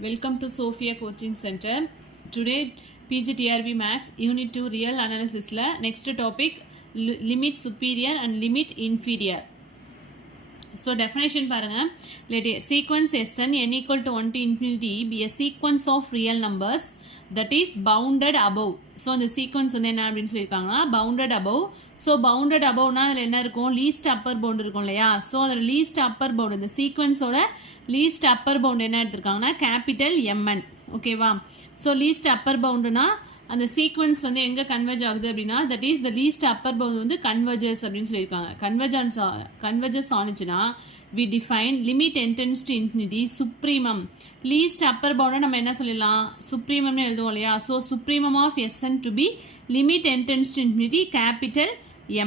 Welcome to Sophia Coaching Center. Today PGTRB Maths Unit 2 Real Analysis la next topic limit superior and limit inferior. So definition paranga, let a sequence Sn n equal to 1 to infinity be a sequence of real numbers that is bounded above. So அந்த sequence வந்து என்ன அப்படின்னு சொல்லியிருக்காங்கன்னா bounded above. So bounded aboveனா அதில் என்ன இருக்கும், least upper bound இருக்கும் இல்லையா. ஸோ அதில் least upper bound இந்த சீக்வன்ஸோட least upper bound என்ன எடுத்திருக்காங்கன்னா கேபிட்டல் mn. ஓகேவா. ஸோ least upper boundனா அந்த சீக்வன்ஸ் வந்து எங்கே கன்வெர்ஜ் ஆகுது அப்படின்னா that is the least upper bound வந்து கன்வெர்ஜஸ் அப்படின்னு சொல்லியிருக்காங்க. கன்வெர்ஜஸ் ஆனிச்சுன்னா we define limit n tends to infinity supremum. Least upper பவுண்டை நம்ம என்ன சொல்லலாம், சுப்ரீமம்னு எழுதுவோம் இல்லையா. So supremum of Sn to be limit n tends to infinity capital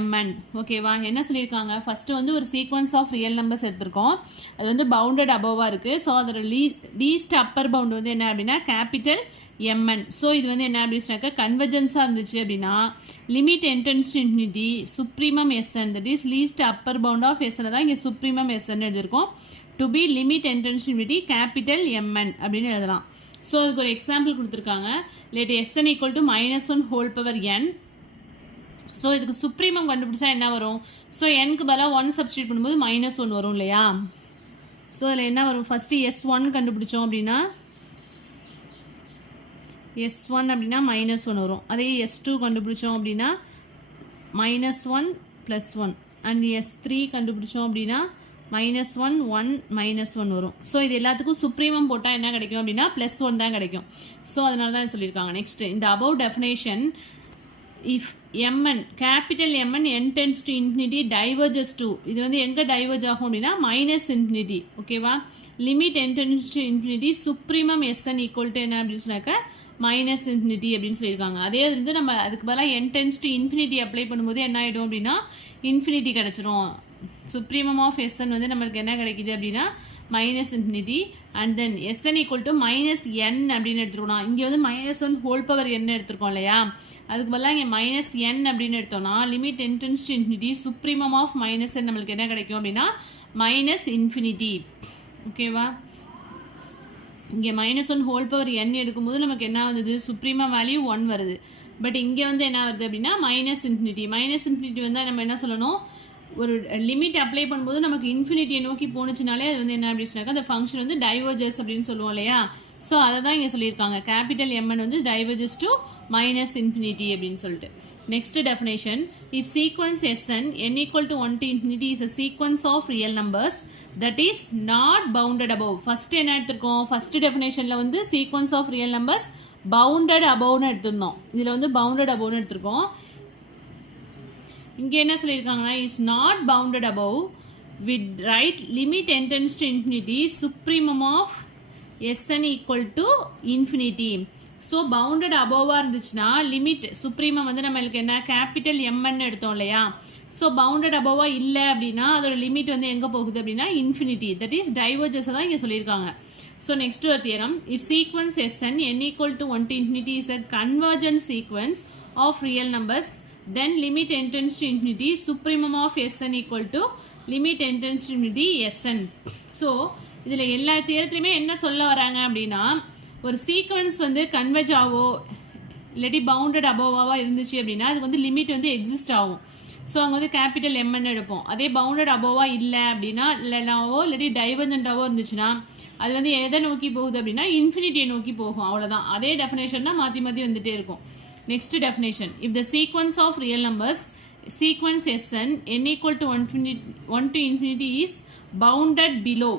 mn. ஓகேவா. என்ன சொல்லியிருக்காங்க, ஃபர்ஸ்ட் வந்து ஒரு சீக்வன்ஸ் ஆஃப் ரியல் நம்பர்ஸ் எடுத்திருக்கோம். அது வந்து பவுண்டட் அபோவாக இருக்குது. ஸோ அதோட லீஸ்ட் அப்பர் பவுண்ட் வந்து என்ன அப்படின்னா கேபிட்டல் mn. ஸோ இது வந்து என்ன அப்படின்னாக்கா கன்வர்ஜென்ஸாக இருந்துச்சு அப்படின்னா limit n tends to infinity supremum Sn that is least upper bound of Sn தான் இங்கே சுப்ரீமம் Sn எழுதியிருக்கோம். To be limit n tends to infinity capital mn அப்படின்னு எழுதலாம். ஸோ அதுக்கு ஒரு எக்ஸாம்பிள் கொடுத்துருக்காங்க. Let Sn equal to -1 whole power n. So இதுக்கு supremum கண்டுபிடிச்சா என்ன வரும், ஸோ nக்கு பதிலாக 1 சப்ஸ்டியூட் பண்ணும்போது -1 வரும் இல்லையா. ஸோ அதில் என்ன வரும், ஃபஸ்ட்டு S1 கண்டுபிடிச்சோம் அப்படின்னா S1 அப்படின்னா -1 வரும். அதே S2 கண்டுபிடிச்சோம் அப்படின்னா -1 + 1 அண்ட் S3 கண்டுபிடிச்சோம் அப்படின்னா -1 1 -1 வரும். ஸோ இது எல்லாத்துக்கும் சுப்ரீமம் போட்டால் என்ன கிடைக்கும் அப்படின்னா +1 தான் கிடைக்கும். ஸோ அதனால தான் சொல்லியிருக்காங்க. நெக்ஸ்ட் இந்த above definition if mn capital mn n tends to infinity diverges to, இது வந்து எங்கே டைவர்ஜ் ஆகும் அப்படின்னா -∞. ஓகேவா. Limit n tends to infinity supremum Sn equal to என்ன அப்படின்னு சொன்னாக்க -∞ அப்படின்னு சொல்லியிருக்காங்க. அதே வந்து நம்ம அதுக்கு பதிலாக n tends to infinity apply பண்ணும்போது என்ன ஆகிடும் அப்படின்னா இன்ஃபினிட்டி கிடச்சிரும். சுப்ரீமம் ஆஃப் Sn வந்து நம்மளுக்கு என்ன கிடைக்குது அப்படின்னா -∞. And then Sn equal to -n அப்படின்னு எடுத்துருக்கோம். இங்கே வந்து -1 ஹோல் பவர் n எடுத்திருக்கோம் இல்லையா. அதுக்கு பதிலாக இங்கே -n அப்படின்னு எடுத்தோம்னா limit n tends to infinity supremum of -n நம்மளுக்கு என்ன கிடைக்கும் அப்படின்னா -∞. ஓகேவா. இங்கே -1 ஹோல் பவர் n எடுக்கும்போது நமக்கு என்ன வந்தது, சுப்ரீமம் வேல்யூ 1 வருது. பட் இங்கே வந்து என்ன வருது அப்படின்னா -∞. வந்தால் நம்ம என்ன சொல்லணும், ஒரு லிமிட் அப்ளை பண்ணும்போது நமக்கு இன்ஃபினிட்டியை நோக்கி போணுச்சுனாலே அது வந்து என்ன அப்படின்னாக்கா அந்த ஃபங்க்ஷன் வந்து டைவர்ஜஸ் அப்படின்னு சொல்லுவோம் இல்லையா. ஸோ அதை தான் இங்கே சொல்லியிருக்காங்க. கேபிட்டல் mn வந்து டைவர்ஜஸ் டு -∞ அப்படின்னு சொல்லிட்டு. Next definition if sequence Sn n equal to 1 to infinity is a sequence of real numbers that is not bounded above. First என்ன எடுத்திருக்கோம், ஃபர்ஸ்ட் டெஃபினேஷன்ல வந்து sequence of real numbers bounded அபவ்னு எடுத்திருந்தோம். இதில் வந்து பவுண்டட் அபவ்னு எடுத்திருக்கோம். இங்கே என்ன சொல்லியிருக்காங்கன்னா is not bounded above with right limit n tends to infinity supremum of Sn equal to infinity. So bounded அபோவாக இருந்துச்சுன்னா லிமிட் சுப்ரீமம் வந்து நம்மளுக்கு என்ன கேபிட்டல் mn எடுத்தோம் இல்லையா. ஸோ பவுண்டட் அபோவாக இல்லை அப்படின்னா அதோட லிமிட் வந்து எங்கே போகுது அப்படின்னா இன்ஃபினிட்டி. தட் இஸ் டைவர்ஜஸ் தான் இங்கே சொல்லியிருக்காங்க. ஸோ நெக்ஸ்ட் ஒரு theorem if sequence Sn n equal to 1 to infinity is a convergent sequence of real numbers then limit n tends to infinity supremum of Sn equal to limit n tends to infinity Sn. So இதில் எல்லா தியரத்துலையுமே என்ன சொல்ல வராங்க அப்படின்னா ஒரு sequence வந்து converge ஆவோ இல்லாட்டி பவுண்டட் அபோவாவா இருந்துச்சு அப்படின்னா அதுக்கு வந்து லிமிட் வந்து எக்ஸிஸ்ட் ஆகும். ஸோ அங்கே வந்து கேபிட்டல் mn எடுப்போம். அதே பவுண்டட் அபோவா இல்லை அப்படின்னா இல்லைனாவோ இல்லாட்டி டைவர்ஜென்டாவோ இருந்துச்சுன்னா அது வந்து எதை நோக்கி போகுது அப்படின்னா இன்ஃபினிட்டியை நோக்கி போகும். அவ்வளோதான். அதே டெஃபினேஷன் தான் மாற்றி மாற்றி வந்துட்டே இருக்கும். Next definition, if the sequence of real numbers sequence Sn n equal to 1 to infinity is bounded below.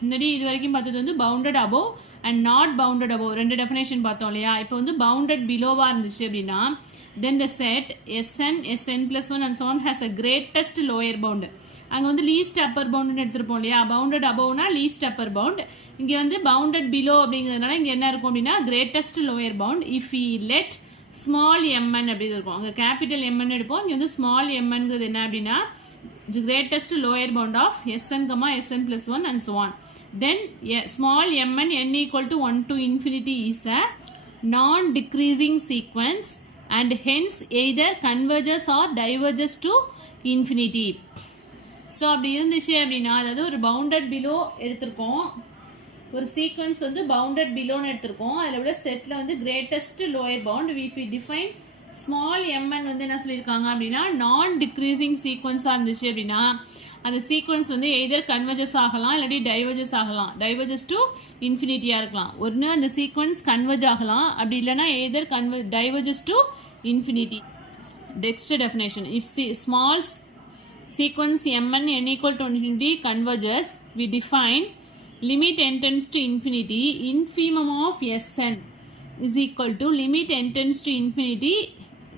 முன்னாடி இது வரைக்கும் பார்த்தது வந்து bounded above and not bounded above ரெண்டு டெஃபினேஷன் பார்த்தோம் இல்லையா. இப்போ வந்து bounded belowவா இருந்துச்சு அப்படின்னா then the set Sn Sn+1 and so on has a greatest lower bound. அங்கே வந்து least upper bound எடுத்திருப்போம் இல்லையா. bounded aboveனா least upper bound, இங்கே வந்து bounded below அப்படிங்கிறதுனால இங்கே என்ன இருக்கும் அப்படின்னா greatest lower bound if we let small mn அப்படின்னு இருக்கும். அங்கே கேபிட்டல் mn எடுப்போம். இங்கே வந்து ஸ்மால் mnங்கிறது என்ன அப்படின்னா greatest lower bound of Sn, Sn+1 and so on. Then small mn n equal to 1 to infinity is a non-decreasing sequence and hence either converges or diverges to infinity. So அப்படி இருந்துச்சு அப்படின்னா அதாவது ஒரு bounded below எடுத்திருக்கோம். ஒரு sequence வந்து bounded பிலோன்னு எடுத்திருக்கோம். அதில் உள்ள செட்டில் வந்து greatest lower bound if we define small mn வந்து என்ன சொல்லியிருக்காங்க அப்படின்னா நான் டிக்ரீசிங் சீக்வன்ஸாக இருந்துச்சு அப்படின்னா அந்த சீக்வன்ஸ் வந்து எய்தர் கன்வர்ஜஸ் ஆகலாம் இல்லாட்டி டைவர்ஜஸ் ஆகலாம். டைவர்ஜஸ் டு இன்ஃபினிட்டியாக இருக்கலாம். ஒன்று அந்த சீக்வன்ஸ் கன்வர்ஜ் ஆகலாம், அப்படி இல்லைன்னா either diverges to infinity. Next definition, if small sequence mn n equal to infinity converges, we define limit n tends to infinity infimum of sn is equal to limit n tends to infinity.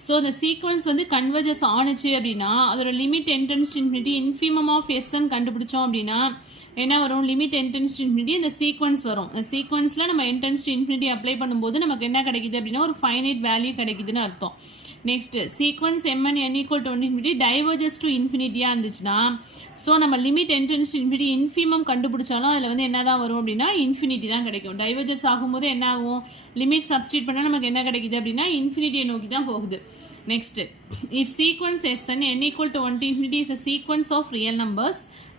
So the sequence வந்து converges ஆனுச்சு அப்படின்னா அதோட limit n tends to infinity infimum of sn கண்டுபிடிச்சோம் அப்படின்னா என்ன வரும், limit n tends to infinity இந்த sequence வரும். இந்த sequenceல நம்ம n tends to infinity apply பண்ணும்போது நமக்கு என்ன கிடைக்குது அப்படின்னா ஒரு finite value கிடைக்குதுன்னு அர்த்தம். Next sequence mn n equal to infinity diverges to இன்ஃபினிட்டியா இருந்துச்சுன்னா ஸோ நம்ம limit n tends to infinity infimum கண்டுபிடிச்சாலும் அதில் வந்து என்ன தான் வரும் அப்படின்னா இன்ஃபினிட்டி தான் கிடைக்கும். டைவர்ஜஸ் ஆகும்போது என்ன ஆகும், லிமிட் சப்ஸ்டியூட் பண்ணால் நமக்கு என்ன கிடைக்குது அப்படின்னா இன்ஃபினிட்டியை நோக்கி தான் போகுது. Next, if sequence sn n equal to 1 to infinity is a sequence of real numbers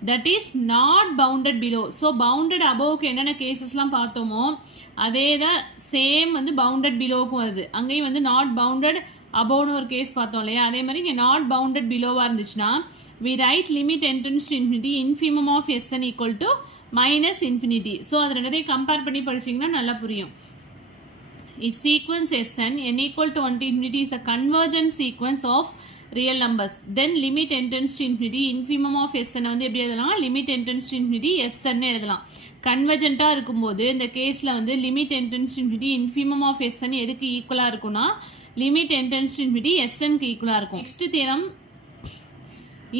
that is not bounded below. So bounded அபோவுக்கு என்னென்ன கேசஸ்லாம் பார்த்தோமோ அதே தான் சேம் வந்து பவுண்டட் பிலோவுக்கும் வருது. அங்கேயும் வந்து நாட் பவுண்டட் அபோவ்னு ஒரு கேஸ் பார்த்தோம் இல்லையா, அதே மாதிரி இங்கே நாட் பவுண்டட் பிலோவாக இருந்துச்சுன்னா we write limit n tends to infinity infimum of sn equal to minus infinity. So அது ரெண்டதையும் கம்பேர் பண்ணி படிச்சிங்கன்னா நல்லா புரியும். If sequence sn n equal to 1 to infinity is a convergent sequence of real numbers, then limit n tends to infinity infimum of sn வந்து எப்படி எழுதலாம், limit n tends to infinity sn எழுதலாம். கன்வர்ஜென்ட்டாக இருக்கும்போது இந்த கேஸில் வந்து limit n tends to infinity infimum of sn எதுக்கு ஈக்குவலாக இருக்குன்னா limit n tends to infinity snக்கு ஈக்குவலாக இருக்கும். நெக்ஸ்ட் தியரம்,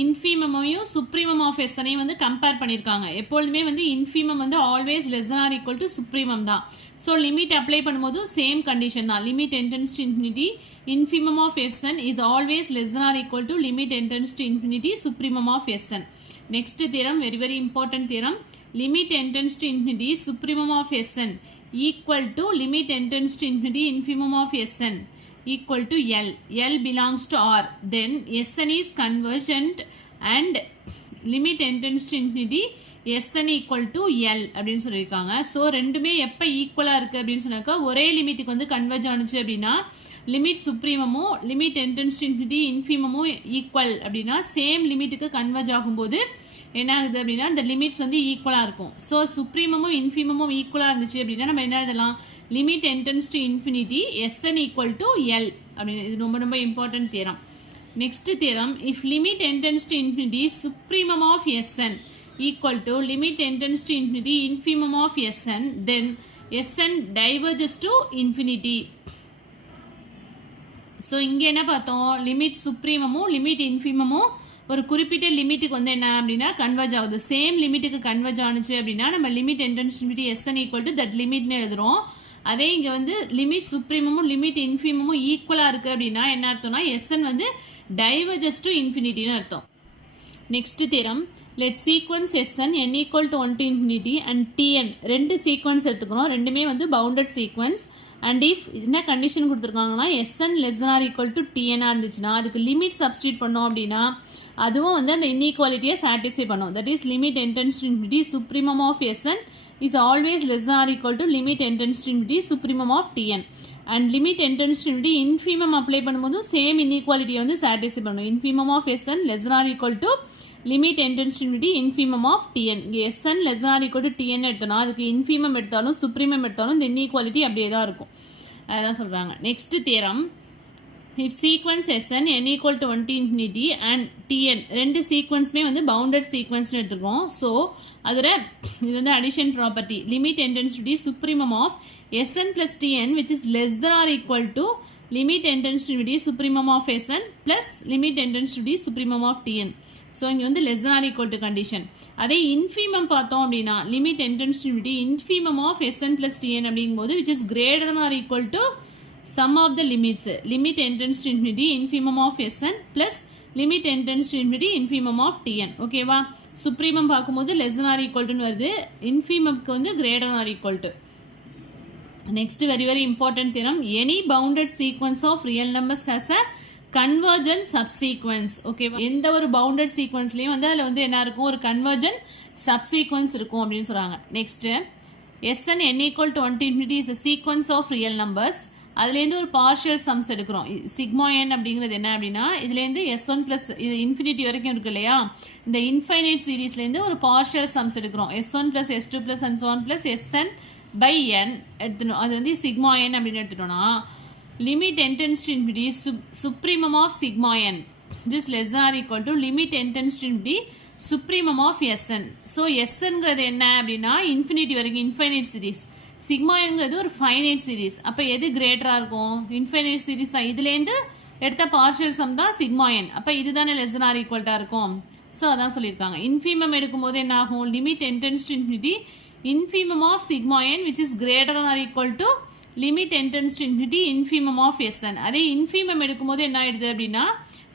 இன்ஃபீமமையும் சுப்ரீமம் ஆஃப் எஸ்எனையும் வந்து கம்பேர் பண்ணியிருக்காங்க. எப்பொழுதுமே வந்து இன்ஃபீமம் வந்து always less than or equal to supremum தான். ஸோ லிமிட் அப்ளை பண்ணும்போது சேம் கண்டிஷன் தான். Limit n tends to infinity infimum of sn is always less than or equal to limit n tends to infinity supremum of sn. Next theorem, very very important theorem, limit n tends to infinity supremum of sn equal to limit n tends to infinity infimum of sn equal to L. L belongs to R. Then Sn is convergent and limit n tends to infinity Sn equal to L அப்படின்னு சொல்லியிருக்காங்க. So ரெண்டுமே எப்போ ஈக்குவலாக இருக்குது அப்படின்னு சொன்னாக்கா ஒரே லிமிட்டுக்கு வந்து கன்வர்ஜ் ஆனிச்சு அப்படின்னா லிமிட் சுப்ரீமமும் limit n tends to infinity இன்ஃபீமமும் ஈக்குவல் அப்படின்னா சேம் லிமிட்டுக்கு கன்வர்ஜ் ஆகும்போது என்ன ஆகுது அப்படின்னா இந்த லிமிட்ஸ் வந்து ஈக்குவலாக இருக்கும். ஸோ சுப்ரீமமும் இன்ஃபீமமும் ஈக்குவலாக இருந்துச்சு அப்படின்னா நம்ம என்ன எழுதலாம், limit n tends to infinity Sn equal to L அப்படின்னு. இது ரொம்ப ரொம்ப important theorem. Next theorem, if limit n tends to infinity supremum of Sn equal to limit n tends to infinity infimum of Sn, then Sn diverges to infinity. So இங்கே என்ன பார்த்தோம், limit சுப்ரீமமும் limit இன்ஃபீமமும் ஒரு குறிப்பிட்ட லிமிட்டுக்கு வந்து என்ன அப்படின்னா converge ஆகுது. சேம் லிமிட்டுக்கு கன்வர்ஜ் ஆனிச்சு அப்படின்னா நம்ம limit n tends to infinity Sn equal to that limitனு எழுதுறோம். அதே இங்கே வந்து லிமிட் சுப்ரீமமும் லிமிட் இன்ஃபீமமும் ஈக்குவலாக இருக்குது அப்படின்னா என்ன அர்த்தம்னா Sn வந்து டைவர்ஜஸ் டு இன்ஃபினிட்டின்னு அர்த்தம். Next theorem, let sequence Sn n equal to 1 to infinity and Tn ரெண்டு சீக்வன்ஸ் எடுத்துக்கிறோம். ரெண்டுமே வந்து பவுண்டட் சீக்வன்ஸ். அண்ட் இஃப் என்ன கண்டிஷன் கொடுத்துருக்காங்கன்னா Sn less than or equal to Tn இருந்துச்சுன்னா அதுக்கு லிமிட் சப்ஸ்டியூட் பண்ணோம் அப்படின்னா அதுவும் வந்து அந்த இன்இக்வாலிட்டியை சாட்டிஸ்ஃபை பண்ணும். That is limit n tends to infinity supremum of Sn is always less than or equal to limit n tends to infinity supremum of Tn. And limit n tends to infinity infimum apply பண்ணும்போது same இன்இக்வாலிட்டியை வந்து satisfy பண்ணும். infimum of Sn less than or equal to limit n tends to infinity infimum of Tn. இங்கே Sn less than or equal to Tn எடுத்தோம்னா அதுக்கு infimum எடுத்தாலும் supremum எடுத்தாலும் இந்த inequality அப்படியே தான் இருக்கும். அதான் சொல்கிறாங்க. Next theorem, if sequence Sn n equal to 1 to infinity and Tn ரெண்டு சீக்வன்ஸுமே வந்து பவுண்டட் சீக்வன்ஸ்னு எடுத்துருக்கோம். ஸோ அதோட இது வந்து addition property, limit n tends to be supremum of Sn plus Tn which is less than or equal to limit n tends to be supremum of Sn plus limit n tends to be supremum of Tn. So இங்கே வந்து less than or equal to condition. அதே infimum பார்த்தோம் அப்படின்னா limit n tends to be infimum of Sn plus Tn அப்படிங்கும்போது which is greater than or equal to sum of the limits. limit n tends to infinity infimum of Sn plus limit n tends to infinity infimum of Tn. ஓகேவா, supremum பார்க்கும்போது less than or equal to வருது, இன்ஃபீமம்க்கு வந்து greater than or equal to. Next very very important theorem, any bounded sequence of real numbers has a convergent subsequence. Okay, எந்த ஒரு bounded சீக்வன்ஸ்லையும் வந்து அதில் வந்து என்ன இருக்கும், ஒரு கன்வர்ஜென்ட் சப்சீக்வன்ஸ் இருக்கும் அப்படின்னு சொல்கிறாங்க. Next Sn n equal to 1 to infinity is a sequence of real numbers. அதுலேருந்து ஒரு பார்ஷியல் சம்ஸ் எடுக்கிறோம். சிக்மா n அப்படிங்கிறது என்ன அப்படின்னா இதுலேருந்து S1 ப்ளஸ் இது இன்ஃபினிட்டி வரைக்கும் இருக்கு இல்லையா, இந்த இன்ஃபைனைட் சீரீஸ்லேருந்து ஒரு பார்ஷியல் சம்ஸ் எடுக்கிறோம். S1 plus S2 plus and so on plus Sn by n எடுத்துனோம். அது வந்து சிக்மா n அப்படின்னு எடுத்துட்டோம்னா limit n tends to infinity supremum of sigma n is less than or equal to limit n tends to infinity supremum of Sn. So Snங்கிறது என்ன அப்படின்னா infinity வரைக்கும் infinite series, சிக்மாங்கிறது ஒரு ஃபைனைட் சீரீஸ். அப்போ எது கிரேட்டராக இருக்கும்? இன்ஃபைனைட் சீரீஸ் தான். இதுலேருந்து எடுத்த பார்ஷியல் சம் தான் சிக்மா n. அப்போ இதுதானே லெஸ் than or ஈக்குவல்ட்டாக இருக்கும். ஸோ அதான் சொல்லியிருக்காங்க. இன்ஃபீமம் எடுக்கும்போது என்ன ஆகும்? Limit n tends to infinity infimum of sigma n which is greater than or equal to limit n tends to infinity infimum of Sn. அதே infimum எடுக்கும்போது என்ன ஆயிடுது அப்படின்னா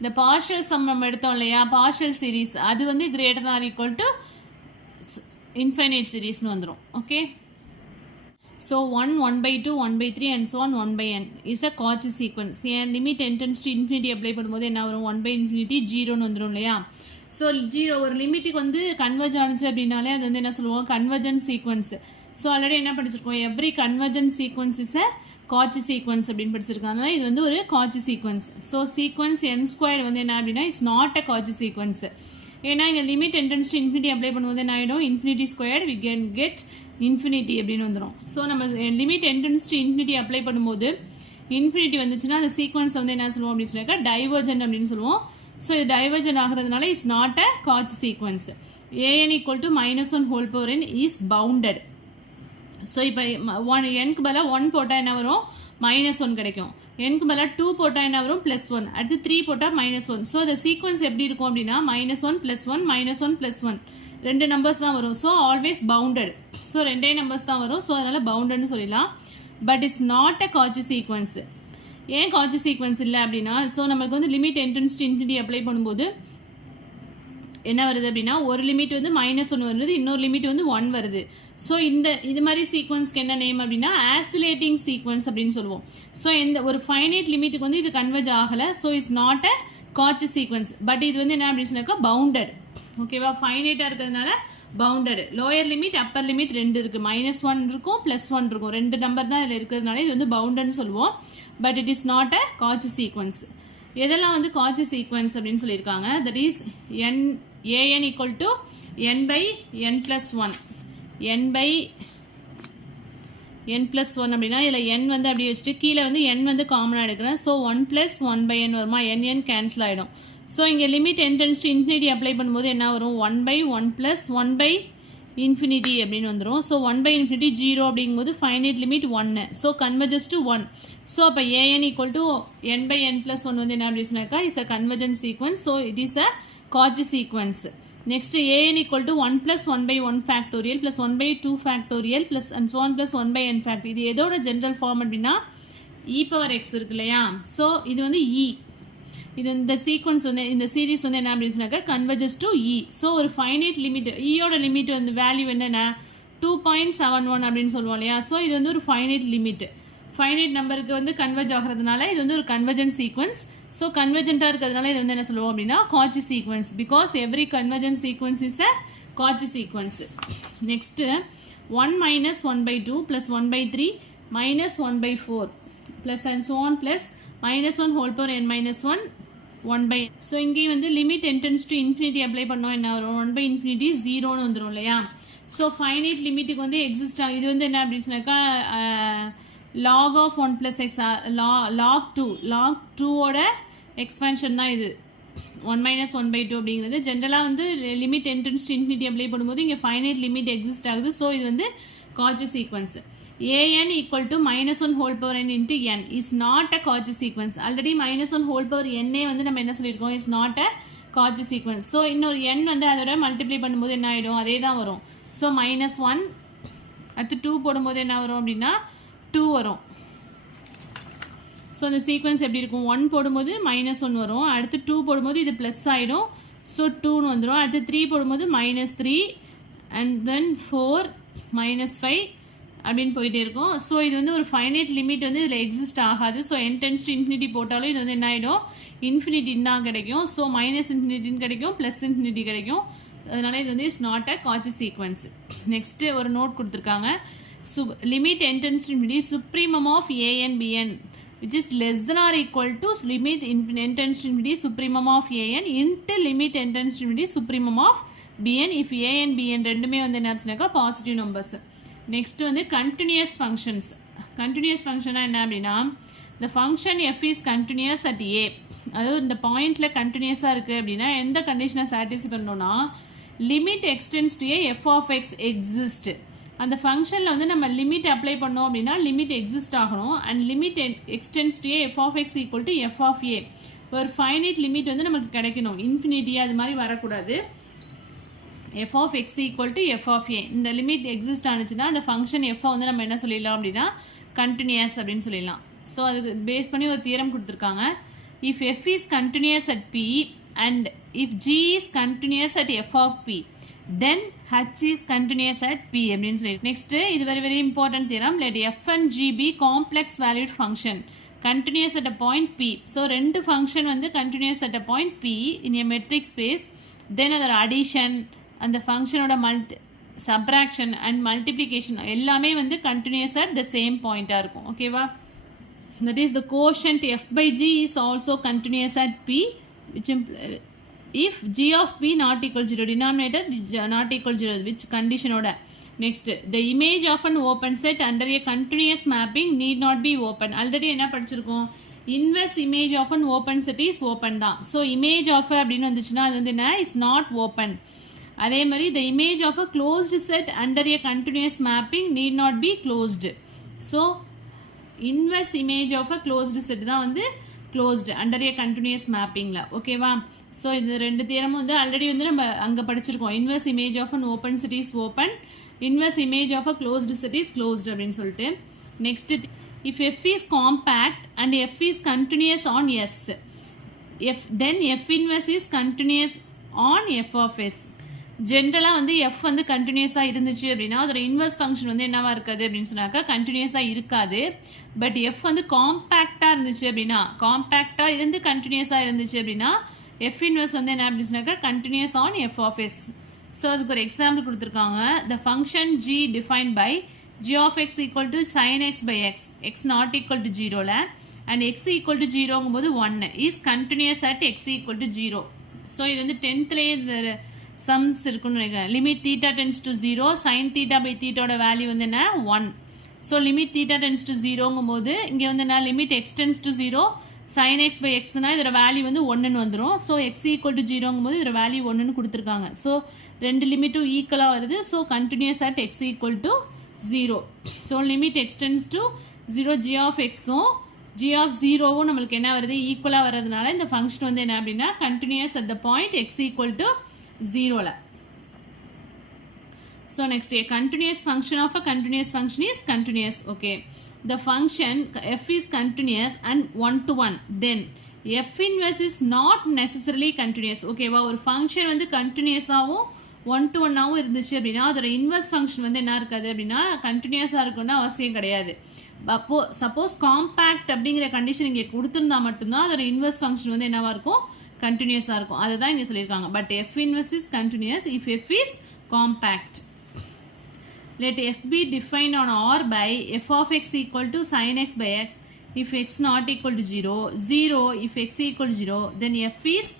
இந்த பார்ஷியல் சம் நம்ம எடுத்தோம் இல்லையா, பார்ஷியல் சீரீஸ், அது வந்து greater than or equal to infinite சீரீஸ்னு வந்துடும். Okay, so 1, 1 by 2, 1 by 3 and so on 1 by n is a Cauchy sequence. And limit n tends to infinity apply பண்ணும்போது என்ன வரும்? 1 by infinity 0ன்னு வந்துடும் இல்லையா. ஸோ 0 ஒரு லிமிட்டுக்கு வந்து கன்வர்ஜ் ஆனிச்சு அப்படின்னாலே அது வந்து என்ன சொல்லுவோம்? Convergent sequence. ஸோ ஆல்ரெடி என்ன படிச்சிருக்கோம்? Every convergent sequence is a Cauchy sequence அப்படின்னு படிச்சிருக்காங்க. இது வந்து ஒரு Cauchy sequence. So sequence n square வந்து என்ன அப்படின்னா it's not a Cauchy sequence. ஏன்னா இங்கே limit n tends to infinity apply பண்ணும்போது என்ன ஆகிடும்? Infinity square we can get infinity அப்படின்னு வந்துடும். ஸோ நம்ம limit n tends to infinity apply பண்ணும்போது இன்ஃபினிட்டி வந்துச்சுன்னா அந்த சீக்வன்ஸ் வந்து என்ன சொல்லுவோம் அப்படின்னு சொன்னாக்கா டைவர்ஜென்ட் அப்படின்னு சொல்லுவோம். ஸோ இது டைவர்ஜென்ட் ஆகிறதுனால it's not a Cauchy sequence. an equal to -1 whole power n is bounded. So இப்போ nக்கு பதிலாக 1 போட்டால் என்ன வரும்? -1 கிடைக்கும். nக்கு பதிலாக 2 போட்டால் என்ன வரும்? +1. அடுத்து 3 போட்டால் -1. ஸோ அந்த சீக்வன்ஸ் எப்படி இருக்கும் அப்படின்னா -1 +1 -1 +1 ரெண்டு நம்பர்ஸ் தான் வரும். So always bounded. ஸோ ரெண்டே நம்பர்ஸ் தான் வரும். ஸோ அதனால பவுண்டட்னு சொல்லலாம். But it's not a Cauchy sequence. ஏன் Cauchy sequence இல்லை அப்படின்னா ஸோ நமக்கு வந்து limit n tends to infinity apply பண்ணும்போது என்ன வருது அப்படின்னா ஒரு லிமிட் வந்து -1 வருது, இன்னொரு லிமிட் வந்து 1 வருது. ஸோ இது மாதிரி சீக்வன்ஸ்க்கு என்ன நேம் அப்படின்னா ஆசிலேட்டிங் சீக்வன்ஸ் அப்படின்னு சொல்லுவோம். ஸோ இந்த ஒரு ஃபைனைட் லிமிட்டுக்கு வந்து இது கன்வர்ஜ் ஆகலை. So it's not a Cauchy sequence. But இது வந்து என்ன அப்படின்னு சொன்னாக்கா பவுண்டட். ஓகேவா? ஃபைனைட்டாக இருக்கிறதுனால bounded. Lower limit upper limit ரெண்டு இருக்குது. -1 இருக்கும் +1 இருக்கும். ரெண்டு நம்பர் தான் இதில் இருக்கிறதுனால இது வந்து பவுண்டட்னு சொல்லுவோம். But it is not a Cauchy sequence. எதெல்லாம் வந்து Cauchy sequence அப்படின்னு சொல்லியிருக்காங்க? That is an equal to n by n plus 1. n by n plus 1 அப்படின்னா இதில் n வந்து அப்படி வச்சுட்டு கீழே வந்து n வந்து காமனாக எடுக்கிறேன். ஸோ 1 plus 1 by n வருமா? n கேன்சல் ஆகிடும். ஸோ இங்கே limit n tends to infinity apply பண்ணும்போது என்ன வரும்? 1 by 1 plus 1 by infinity அப்படின்னு வந்துடும். ஸோ 1 by infinity 0 அப்படிங்கும்போது finite limit 1. So converges to 1. So அப்போ an equal to n by n plus 1 வந்து என்ன அப்படி சொன்னாக்கா is a convergent sequence. So it is a Cauchy sequence. Next an equal to 1 plus 1 by 1 factorial plus 1 by 2 factorial plus and so on plus 1 by n factorial. இது எதோட general form அப்படின்னா e power x இருக்கு இல்லையா. So இது வந்து e. இது இந்த sequence வந்து இந்த சீரீஸ் வந்து என்ன அப்படின்னு சொன்னாக்கா கன்வர்ஜஸ் டு e. ஸோ ஒரு ஃபைனைட் லிமிட் ஈயோட லிமிட் வந்து வேல்யூ என்னென்ன 2.71 அப்படின்னு சொல்லுவோம் இல்லையா. ஸோ இது வந்து ஒரு ஃபைனைட் லிமிட். ஃபைனைட் நம்பருக்கு வந்து கன்வர்ஜ் ஆகிறதுனால இது வந்து ஒரு கன்வர்ஜன் சீக்வன்ஸ். ஸோ கன்வர்ஜென்ட்டாக இருக்கிறதுனால இது வந்து என்ன சொல்லுவோம் அப்படின்னா Cauchy sequence. Because every convergent sequence is a Cauchy sequence. Next 1 minus 1 by 2 plus 1 by 3 minus 1 by 4 plus and so on plus -1 whole power n minus 1 1 by. So இங்கேயும் வந்து limit n tends to infinity apply பண்ணோம் என்ன வரும்? 1 by infinity 0ன்னு வந்துடும் இல்லையா. So finite லிமிட்டுக்கு வந்து exist ஆகும். இது வந்து என்ன அப்படின்னு சொன்னாக்கா log of 1 plus x log 2 ஓட எக்ஸ்பேன்ஷன் தான் இது 1 minus 1 by 2 அப்படிங்கிறது. ஜென்ரலாக வந்து limit n tends to infinity apply பண்ணும்போது இங்கே ஃபைனைட் லிமிட் எக்ஸிஸ்ட் ஆகுது. ஸோ இது வந்து Cauchy sequence. an equal to -1 whole power n into n is not a Cauchy sequence. Already -1 whole power n வந்து நம்ம என்ன சொல்லியிருக்கோம்? Is not a Cauchy sequence. So இன்னொரு n வந்து அதோட மல்டிப்ளை பண்ணும்போது என்ன ஆகிடும்? அதே தான் வரும். ஸோ -1 அடுத்து 2 போடும்போது என்ன வரும் அப்படின்னா 2 வரும். ஸோ அந்த சீக்வன்ஸ் எப்படி இருக்கும்? 1 போடும்போது -1 வரும். அடுத்து 2 போடும்போது இது ப்ளஸ் ஆகிடும். ஸோ 2ன்னு வந்துடும். அடுத்து 3 போடும்போது -3 அண்ட் தென் 4 -5 அப்படின்னு போயிட்டே இருக்கும். ஸோ இது வந்து ஒரு ஃபைனைட் லிமிட் வந்து இதில் எக்ஸிஸ்ட் ஆகாது. So n tends to infinity போட்டாலும் இது வந்து என்ன ஆகிடும்? இன்ஃபினிட்டின்னு தான் கிடைக்கும். ஸோ -infinity கிடைக்கும், +infinity கிடைக்கும். அதனால இது வந்து it's not a Cauchy sequence. Next ஒரு நோட் கொடுத்துருக்காங்க. limit n tends to infinity supremum of a n b n which is less than or equal to limit n tends to infinity supremum of a n into limit n tends to infinity supremum of b n if a n b n ரெண்டுமே வந்து என்ன அப்படினாக்கா positive numbers. Next வந்து continuous functions. Continuous ஃபங்க்ஷனா என்ன அப்படின்னா the function f is continuous at a, அதாவது இந்த பாயிண்ட்ல கண்டினியூஸா இருக்கு அப்படின்னா எந்த கண்டிஷனை சாட்டிஸ்ஃபை பண்ணணும்னா limit x tends to a f of x exist. அந்த ஃபங்க்ஷனில் வந்து நம்ம லிமிட் அப்ளை பண்ணோம் அப்படின்னா லிமிட் எக்ஸிஸ்ட் ஆகணும். And limit x tends to A F of X equal to F of A, ஒரு ஃபைனைட் லிமிட் வந்து நமக்கு கிடைக்கணும், இன்ஃபினிட்டி அது மாதிரி வரக்கூடாது. F of X equal to F of A இந்த லிமிட் எக்ஸிஸ்ட் ஆனிச்சுன்னா அந்த ஃபங்க்ஷன் எஃப் வந்து நம்ம என்ன சொல்லிடலாம் அப்படின்னா கண்டினியூஸ் அப்படின்னு சொல்லிடலாம். ஸோ அதுக்கு பேஸ் பண்ணி ஒரு தியரம் கொடுத்துருக்காங்க. If f is continuous at p and if g is continuous at f of p then h is continuous at p அப்படின்னு சொல்லி. நெக்ஸ்ட் இது very important theorem. let f and g be complex valued function continuous at a point p. so ரெண்டு function வந்து continuous at a point p in a metric space, then அதோட addition அந்த ஃபங்க்ஷனோட subtraction and multiplication எல்லாமே வந்து continuous at the same point இருக்கும். ஓகேவா? that is the quotient f by g is also continuous at p which if g of p not equal to 0, denominator not equal to 0, which condition order. next the image of an open set under a continuous mapping need not be open. already என்ன படிச்சிருக்கோம், inverse image of an open set is open தான். so image of அப்படின்னு வந்துச்சுன்னா அது வந்து என்ன is not open. அதே மாதிரி the image of a closed set under a continuous mapping need not be closed. so inverse image of a closed set தான் வந்து closed under a continuous mappingல. ஓகேவா? ஸோ இந்த ரெண்டு தியரமும் வந்து ஆல்ரெடி வந்து நம்ம அங்கே படிச்சிருக்கோம். Inverse image of an open set is open, inverse image of a closed set is closed அப்படின்னு சொல்லிட்டு. Next if f is compact and f is continuous on s then f inverse is continuous on F of s. ஜென்ரலாக வந்து F வந்து கண்டினியூஸாக இருந்துச்சு அப்படின்னா அதோட inverse function வந்து என்னவா இருக்காது அப்படின்னு சொன்னாக்கா கண்டினியூஸாக இருக்காது. பட் எஃப் வந்து காம்பேக்டாக இருந்துச்சு அப்படின்னா, காம்பேக்டாக இருந்து கண்டினியூஸாக இருந்துச்சு அப்படின்னா எஃப் இன்வெர்ஸ் வந்து என்ன அப்படின்னு சொன்னாக்கா continuous on F of S. So அதுக்கு ஒரு எக்ஸாம்பிள் கொடுத்துருக்காங்க. The function G define by G of X equal to sine X by X X not equal to ஜீரோவில் அண்ட் எக்ஸ் ஈக்குவல் டு ஜீரோங்கும் போது 1 is continuous at X equal to 0. So இது வந்து 10th இந்த sums இருக்குன்னு நினைக்கிறேன். Limit theta tends to 0 sine theta by தீட்டாவோட value வந்து என்ன 1. So limit theta tends to 0ங்கும் போது இங்கே வந்து என்ன limit X tense to 0 sin x by xனா இதோட வேல்யூ வந்து 1ன்னு வந்துடும். ஸோ எக்ஸ் ஈக்குவல் டு 0ங்கும் போது இதோட வேல்யூ 1ன்னு கொடுத்துருக்காங்க. ஸோ ரெண்டு லிமிட்டும் ஈக்குவலாக வருது. So continuous at X equal to 0. So limit x tends to 0 G of எக்ஸும் ஜி ஆஃப் 0வும் நம்மளுக்கு என்ன வருது ஈக்குவலாக வர்றதுனால இந்த ஃபங்க்ஷன் வந்து என்ன அப்படின்னா continuous at the point X equal to 0ல. So next a continuous function of a continuous function is continuous. okay, the function f is continuous and 1 to 1, then f inverse is not necessarily continuous. ஓகேவா? ஒரு function வந்து கண்டினியூஸாகவும் 1 to 1ஆகவும் இருந்துச்சு அப்படின்னா அதோட inverse function வந்து என்ன இருக்காது அப்படின்னா கண்டினியூஸாக இருக்குன்னு அவசியம் கிடையாது. அப்போ சப்போஸ் காம்பேக்ட் அப்படிங்கிற கண்டிஷன் இங்கே கொடுத்துருந்தா மட்டும்தான் அதோட இன்வெர்ஸ் ஃபங்க்ஷன் வந்து என்னவா இருக்கும் கண்டினியூஸாக இருக்கும். அதை தான் இங்கே சொல்லியிருக்காங்க. But f inverse is continuous if f is compact. let f be defined on R by f of x equal to sin x by x if x not equal to 0, 0 if x equal to 0, then f is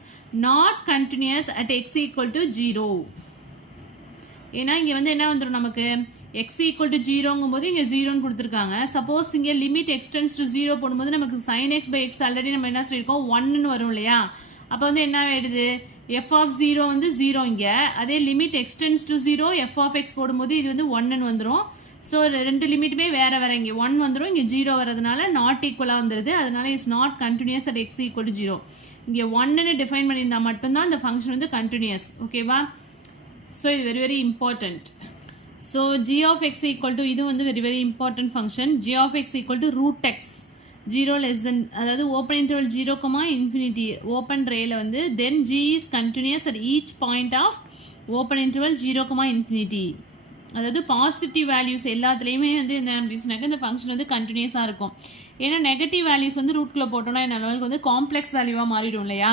not continuous at x equal to 0. ஏன்னா இங்கே வந்து என்ன வந்துடும் நமக்கு x equal to 0ங்கும் போது இங்கே 0ன்னு கொடுத்துருக்காங்க. Suppose இங்கே லிமிட் எக்ஸ்டென்ஸ் டு 0 போடும்போது நமக்கு sin x by x already நம்ம என்ன சொல்லியிருக்கோம் 1ன்னு வரும் இல்லையா? அப்போ வந்து என்ன ஆயிடுது எஃப் ஆஃப் 0 வந்து 0 இங்கே, அதே limit x tends to 0 f of x போடும்போது இது வந்து 1ன்னு வந்துடும். ஸோ ரெண்டு லிமிட்டுமே வேற வேற, இங்கே 1 வந்துடும் இங்கே 0 வரதுனால நாட் ஈக்குவலாக வந்துடுது. அதனால it's not continuous at X equal to 0. இங்கே 1ன்னு டிஃபைன் பண்ணியிருந்தா மட்டும்தான் அந்த ஃபங்க்ஷன் வந்து கண்டினியூஸ். ஓகேவா? ஸோ இது very important. So G of X equal to இது வந்து very important function. G of X equal to root X 0 less than, அதாவது ஓப்பன் இன்டர்வல் 0, இன்ஃபினிட்டி ஓப்பன் ரேல வந்து then G is continuous at each point of open interval 0, infinity. அதாவது positive values எல்லாத்துலேயுமே வந்து என்ன அப்படின்னாக்க இந்த ஃபங்க்ஷன் வந்து கண்டினியூஸாக இருக்கும். ஏன்னா நெகட்டிவ் வேல்யூஸ் வந்து ரூட்குள்ளே போட்டோம்னா என்ன வந்து காம்ப்ளெக்ஸ் வேல்யூவாக மாறிடும் இல்லையா.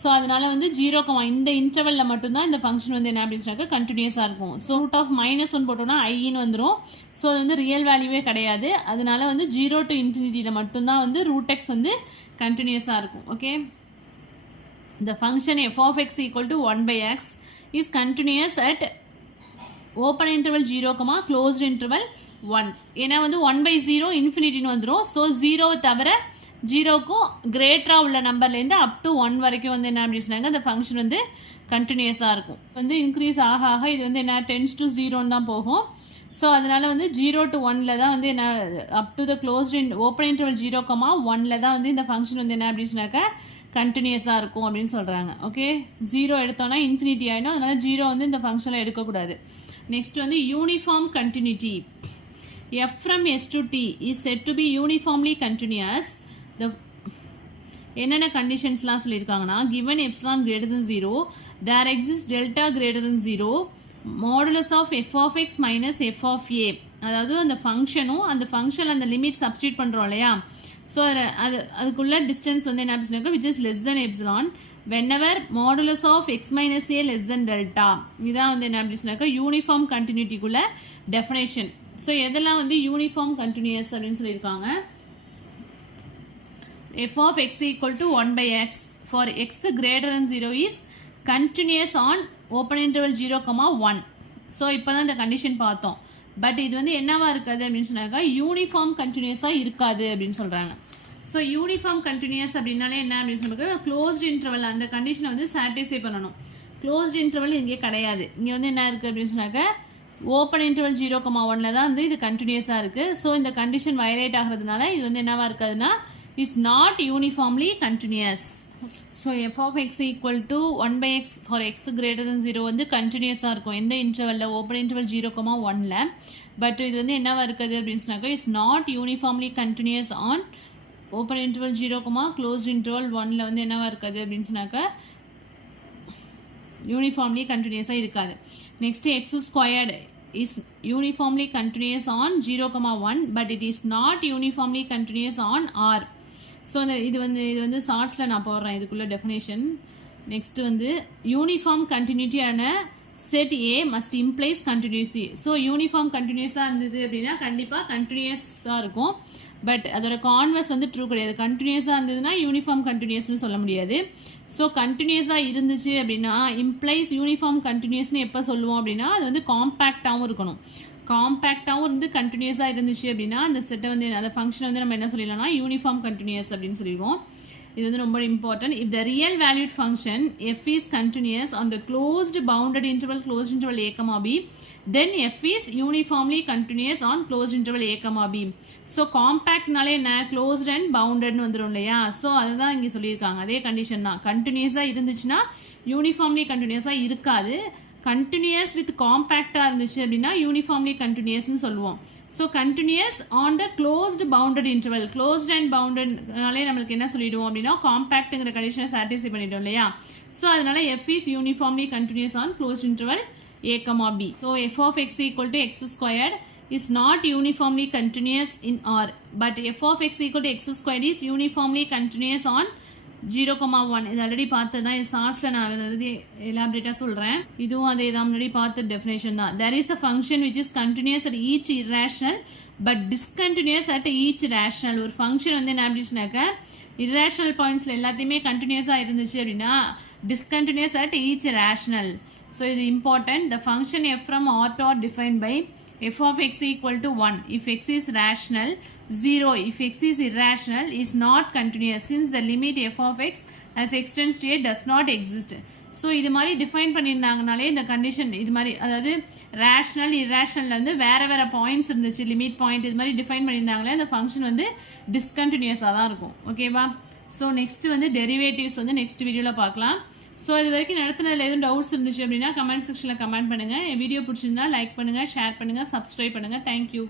ஸோ அதனால வந்து 0, இந்த இன்டர்வலில் மட்டும்தான் இந்த ஃபங்க்ஷன் வந்து என்ன அப்படின்னாக்க கண்டினியூஸாக இருக்கும். ஸோ ரூட் ஆஃப் -1 போட்டோம்னா ஐன்னு வந்துடும். ஸோ அது வந்து ரியல் வேல்யூவே கிடையாது. அதனால வந்து 0 to ∞ மட்டும்தான் வந்து ரூட் எக்ஸ் வந்து கண்டினியூஸாக இருக்கும். Okay, the function f of x equal to 1 by x is continuous at open interval 0, closed interval 1. ஏன்னா வந்து 1/0 இன்ஃபினிட்டின்னு வந்துடும். ஸோ 0 தவிர 0க்கும் கிரேட்டராக உள்ள நம்பர்லேருந்து அப் டு 1 வரைக்கும் வந்து என்ன அப்படி சொன்னாங்க அந்த ஃபங்க்ஷன் வந்து கண்டினியூஸாக இருக்கும். வந்து இன்க்ரீஸ் ஆக ஆக இது வந்து என்ன டென்ஸ் டு 0ன்னு தான் போகும். ஸோ அதனால வந்து 0 to 1 தான் வந்து என்ன up to the closed open interval 0, 1 தான் வந்து இந்த ஃபங்க்ஷன் வந்து என்ன அப்படி சொன்னாக்க கண்டினியூஸாக இருக்கும் அப்படின்னு சொல்கிறாங்க. ஓகே, 0 எடுத்தோன்னா இன்ஃபினிட்டி ஆகிடும். அதனால 0 வந்து இந்த ஃபங்க்ஷனில் எடுக்கக்கூடாது. நெக்ஸ்ட் வந்து uniform continuity. f from s to t is said to be uniformly continuous. The என்னென்ன கண்டிஷன்ஸ்லாம் சொல்லியிருக்காங்கன்னா given epsilon greater than 0 there exists delta greater than 0 modulus of f of x minus f of a. அதாவது அந்த ஃபங்க்ஷனும் அந்த function அந்த limit substitute பண்ணுறோம் இல்லையா. So அதுக்குள்ள distance வந்து என்ன அப்படின்னாக்கா which is less than epsilon whenever modulus of x minus a less than delta. இதான் வந்து என்ன அப்படின்னாக்கா யூனிஃபார்ம் கண்டினியூட்டிக்குள்ள டெஃபினேஷன். ஸோ எதெல்லாம் வந்து யூனிஃபார்ம் கண்டினியூஸ் அப்படின்னு சொல்லியிருக்காங்க. f of x equal to 1 by x for x greater than 0 is continuous on open interval 0, 1. So இப்போ தான் இந்த கண்டிஷன் பார்த்தோம். பட் இது வந்து என்னவா இருக்காது அப்படின்னு சொன்னாக்கா யூனிஃபார்ம் கண்டினியூஸாக இருக்காது அப்படின்னு சொல்கிறாங்க. ஸோ யூனிஃபார்ம் கண்டினியூஸ் அப்படின்னாலே என்ன அப்படின்னு சொன்னாக்கா க்ளோஸ்ட் இன்டர்வல் அந்த கண்டிஷனை வந்து சாட்டிஸ்ஃபை பண்ணணும். க்ளோஸ்ட் இன்டர்வல் இங்கே கிடையாது. இங்கே வந்து என்ன இருக்குது அப்படின்னு சொன்னாக்கா ஓப்பன் இன்டர்வல் 0, 1 தான் வந்து இது கண்டினியூஸாக இருக்குது. ஸோ இந்த கண்டிஷன் வயலேட் ஆகிறதுனால இது வந்து என்னவா இருக்காதுன்னா is not uniformly continuous. So f of x equal to 1 by x for x greater than 0 வந்து கண்டினியூஸாக இருக்கும் எந்த இன்டர்வலில் ஓப்பன் இன்டர்வல் 0, 1ல. பட் இது வந்து என்னவா இருக்குது அப்படின்னு சொன்னாக்கா is not uniformly continuous on open interval 0, closed interval 1ல வந்து என்னவா இருக்காது அப்படின்னு சொன்னாக்கா யூனிஃபார்ம்லி கண்டினியூஸாக இருக்காது. Next X squared is uniformly continuous on 0, 1 but it is not uniformly continuous on R. So இது வந்து ஷார்ட்ஸில் நான் போடுறேன் இதுக்குள்ள டெஃபினேஷன். நெக்ஸ்ட் வந்து யூனிஃபார்ம் கண்டினியூட்டியான set A must implies continuity. So uniform கண்டினியூஸாக இருந்தது அப்படின்னா கண்டிப்பாக கண்டினியூஸாக இருக்கும். பட் அதோட கான்வர்ஸ் வந்து ட்ரூ கிடையாது. கண்டினியூஸாக இருந்ததுன்னா யூனிஃபார்ம் கண்டினியூஸ்னு சொல்ல முடியாது. ஸோ கண்டினியூஸாக இருந்துச்சு அப்படின்னா இம்ப்ளைஸ் யூனிஃபார்ம் கண்டினியூஸ்னு எப்போ சொல்லுவோம் அப்படின்னா அது வந்து காம்பேக்டாகவும் இருக்கணும். காம்பேக்டாகவும் இருந்து கண்டினியூஸாக இருந்துச்சு அப்படின்னா அந்த செட்டை வந்து அந்த ஃபங்க்ஷனை வந்து நம்ம என்ன சொல்லிடலாம்னா யூனிஃபார்ம் கண்டினியூஸ் அப்படின்னு சொல்லிடுவோம். இது வந்து ரொம்ப important. If the real valued function f is continuous on the closed bounded interval closed interval a, b then f is uniformly continuous on closed interval a, b. So காம்பேக்ட்னாலே என்ன closed and பவுண்டட்னு வந்துடும் இல்லையா. So அதுதான் இங்கே சொல்லியிருக்காங்க. அதே condition தான். கண்டினியூஸாக இருந்துச்சுன்னா யூனிஃபார்ம்லி கண்டினியூஸாக இருக்காது. கண்டினியூஸ் வித் காம்பேக்டாக இருந்துச்சு அப்படின்னா யூனிஃபார்ம்லி கண்டினியூஸ்னு சொல்லுவோம். So continuous on the closed bounded interval closed and பவுண்டட்னாலே நம்மளுக்கு என்ன சொல்லிடுவோம் அப்படின்னா காம்பேக்ட்டுங்கிற கண்டிஷனை சாட்டிஸ்ஃபை பண்ணிட்டோம் இல்லையா. ஸோ அதனால f is uniformly continuous on closed interval a, b. So f of x equal to x squared is not uniformly continuous in R, but f of x equal to x squared is uniformly continuous on 0, 1. இது already பார்த்ததான். இது ஷார்ட்ஸில் நான் எலாபரேட்டாக சொல்கிறேன். இதுவும் அதே தான் முன்னாடி பார்த்த டெஃபினேஷன் தான். there is a function which is continuous at each irrational but discontinuous at each rational. ஒரு ஃபங்க்ஷன் வந்து என்ன அப்படின்னாக்க irrational பாயிண்ட்ஸில் எல்லாத்தையுமே கண்டினியூஸாக இருந்துச்சு அப்படின்னா discontinuous at each rational. So it is important. The function f from R to R defined by f of x equal to 1 if x is rational, 0 if x is irrational, is not continuous since the limit f of x as x tends to a does not exist. So இது மாதிரி define பண்ணியிருந்தாங்கனாலே இந்த condition இது மாதிரி அதாவது rational இர்ரேஷ்னலில் வந்து வேறு வேறு points இருந்துச்சு லிமிட் பாயிண்ட் இது மாதிரி டிஃபைன் பண்ணியிருந்தாங்களே அந்த ஃபங்க்ஷன் வந்து டிஸ்கண்டினியூஸாக தான் இருக்கும். ஓகேவா. ஸோ நெக்ஸ்ட் வந்து டெரிவேட்டிவ்ஸ் வந்து நெக்ஸ்ட் வீடியோவில் பார்க்கலாம். ஸோ இது வரைக்கும் நடத்துனதில் எதுவும் டவுட்ஸ் இருந்துச்சு அப்படின்னா கமெண்ட் செக்ஷனில் கமெண்ட் பண்ணுங்கள். வீடியோ பிடிச்சிருந்தா லைக் பண்ணுங்கள், ஷேர் பண்ணுங்கள், சப்ஸ்கிரைப் பண்ணுங்கள். தேங்க்யூ.